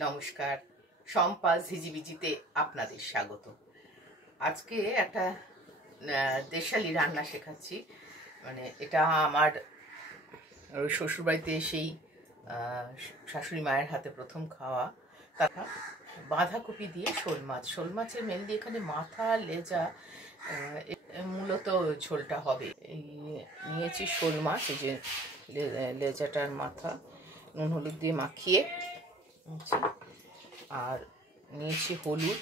নমস্কার, সম্পা ঝিজিবিজিতে আপনাদের স্বাগত। আজকে একটা দেশালি রান্না শেখাচ্ছি। মানে এটা আমার শ্বশুরবাড়িতে এসেই শাশুড়ি মায়ের হাতে প্রথম খাওয়া। তারপর বাঁধাকপি দিয়ে শোল মাছ। শোল মাছের মেনলি এখানে মাথা, লেজা মূলত ঝোলটা হবে। এই নিয়েছি শোল মাছ, এই যে লেজাটার মাথা নুন হলুদ দিয়ে মাখিয়ে, আর নিয়েছি হলুদ,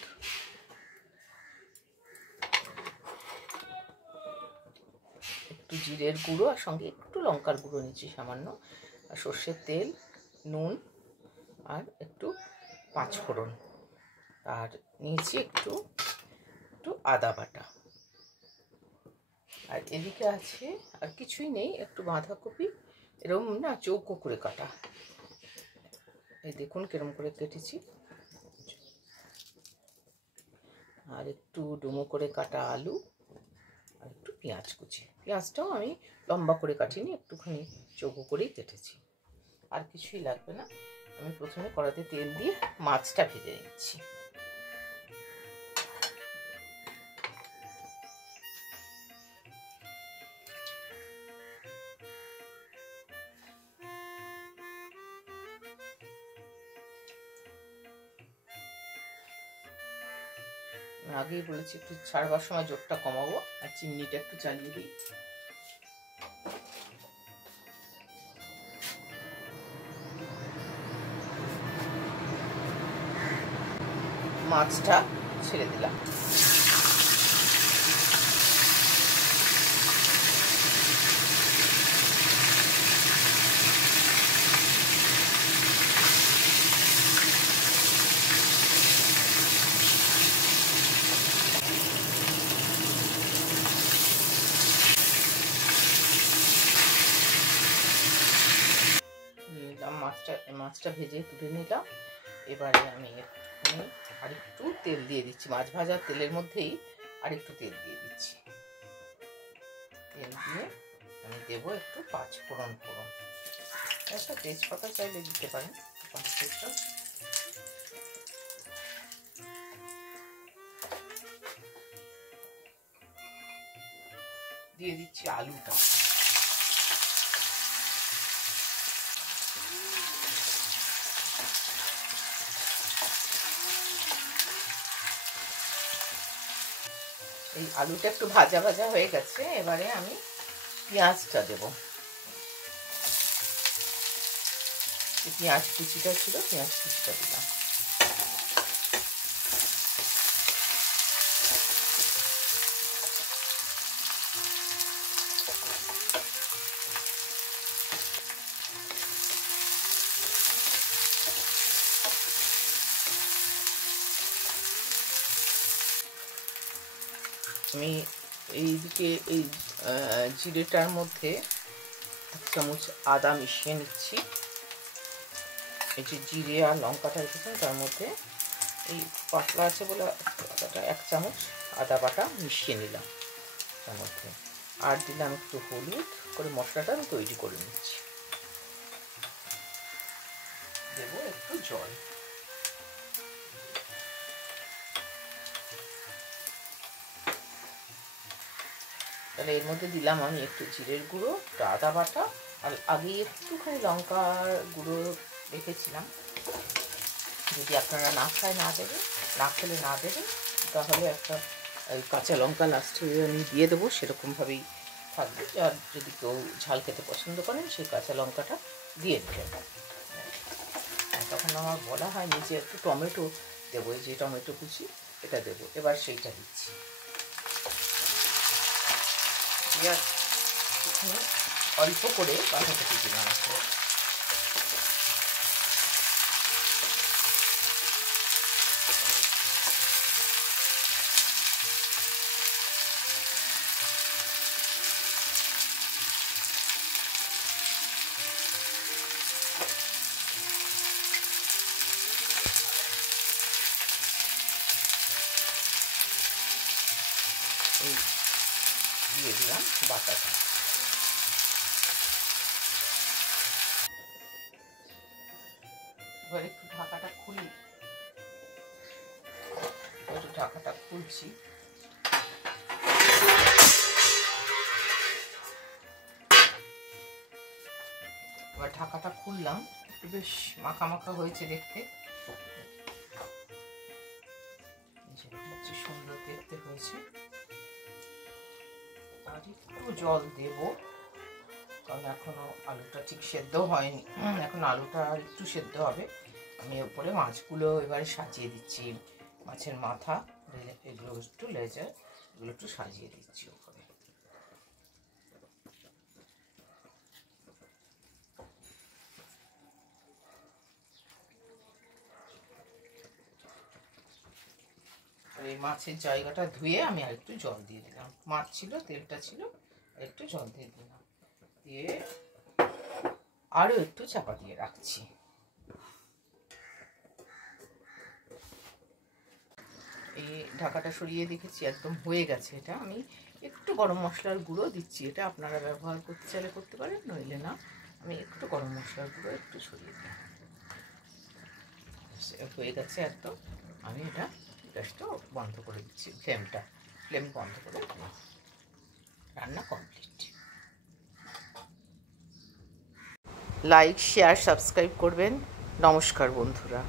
একটু জিরের গুঁড়ো, আর সঙ্গে একটু লঙ্কার গুঁড়ো নিয়েছি সামান্য, আর সর্ষের তেল, নুন, আর একটু পাঁচফোড়ন, আর নিয়েছি একটু আদা বাটা। আর এদিকে আছে আর কিছুই নেই, একটু বাঁধাকপি এরকম না চৌকো করে কাটা, এই দেখুন কিরম করে কেটেছি, আর একটু ডুমো করে কাটা আলু, আর একটু পেঁয়াজ কুচি। পেঁয়াজটাও আমি লম্বা করে কাটিনি, একটুখানি চৌকো করেই কেটেছি। আর কিছুই লাগবে না। আমি প্রথমে কড়াতে তেল দিয়ে মাছটা ভেজে নিচ্ছি। আগেই বলেছি একটু ছাড়বার সময় জোরটা কমাবো, আর চিমনিটা একটু চালিয়ে দিই। মাছটা ছেড়ে দিলাম। মাছটা ভেজে তুলে নিলাম। এবারে আমি আরেকটু তেল দিয়ে দিচ্ছি, মাছ ভাজার তেলের মধ্যেই আরেকটু তেল দিয়ে দিচ্ছি। তেল দিয়ে আমি দেবো একটু পাঁচফোড়ন, একটা তেজপাতা চাইলে দিতে পারেন, পাঁচফোড়নটা দিয়ে দিচ্ছি। আলুটা এই আলুটা একটু ভাজা ভাজা হয়ে গেছে। এবারে আমি পেঁয়াজটা দেব। পেঁয়াজ কুচিটা ছিল, পেঁয়াজ কুচিটা দিলাম। আমি এইদিকে এই জিরেটার মধ্যে 1 চামচ আদা মিশিয়ে নিচ্ছি। এই যে জিরে আর লঙ্কাটা রেখেছেন তার মধ্যে এই পাতলা আছে বলে আদাটা 1 চামচ আদা বাটা মিশিয়ে নিলাম তার মধ্যে। আর দিলাম একটু হলুদ, করে মশলাটা আমি তৈরি করে নিচ্ছি। দেবো একটু জল। তাহলে এর মধ্যে দিলাম আমি একটু জিরের গুঁড়ো, একটু আদা বাটা, আর আগে একটুখানি লঙ্কার গুঁড়ো রেখেছিলাম। যদি আপনারা না খায় না দেবেন, না খেলে না দেবেন, তাহলে একটা কাঁচা লঙ্কা লাস্টে আমি দিয়ে দেবো, সেরকমভাবেই থাকবে। আর যদি কেউ ঝাল খেতে পছন্দ করেন সেই কাঁচা লঙ্কাটা দিয়ে দেবেন। তখন আমার বলা হয়নি যে একটু টমেটো দেবো, এই যে টমেটো কুচি এটা দেবো। এবার সেইটা দিচ্ছি। অল্প করে বাঁধাকপি দিলাম। দিয়ে দিলাম বাটাটা। এবার একটু ঢাকাটা খুলি, একটু ঢাকাটা খুলছি। এবার ঢাকাটা খুললাম, একটু বেশ মাখা মাখা হয়েছে দেখতে, সুন্দর দেখতে হয়েছে। আর একটু জল দেব, কারণ এখনো আলুটা ঠিক সেদ্ধ হয়নি, এখন আলুটা আর একটু সেদ্ধ হবে। আমি উপরে মাছগুলো এবারে সাজিয়ে দিচ্ছি, মাছের মাথা, এগুলো একটু লেজার, এগুলো একটু সাজিয়ে দিচ্ছি উপরে। এই মাছের জায়গাটা ধুয়ে আমি আর একটু জল দিয়ে দিলাম, মাছ ছিল, তেলটা ছিল, আর একটু জল দিয়ে দিলাম, দিয়ে আরও একটু চাপা দিয়ে রাখছি। এই ঢাকাটা সরিয়ে দেখেছি একদম হয়ে গেছে। এটা আমি একটু গরম মশলার গুঁড়ো দিচ্ছি, এটা আপনারা ব্যবহার করতে চাইলে করতে পারেন, নইলে না। আমি একটু গরম মশলার গুঁড়ো একটু সরিয়ে দিই, হয়ে গেছে একদম। আমি এটা গ্যাসটা বন্ধ করে দিচ্ছি, ফ্লেম বন্ধ করে রান্না কমপ্লিট। লাইক, শেয়ার, সাবস্ক্রাইব করবেন। নমস্কার বন্ধুরা।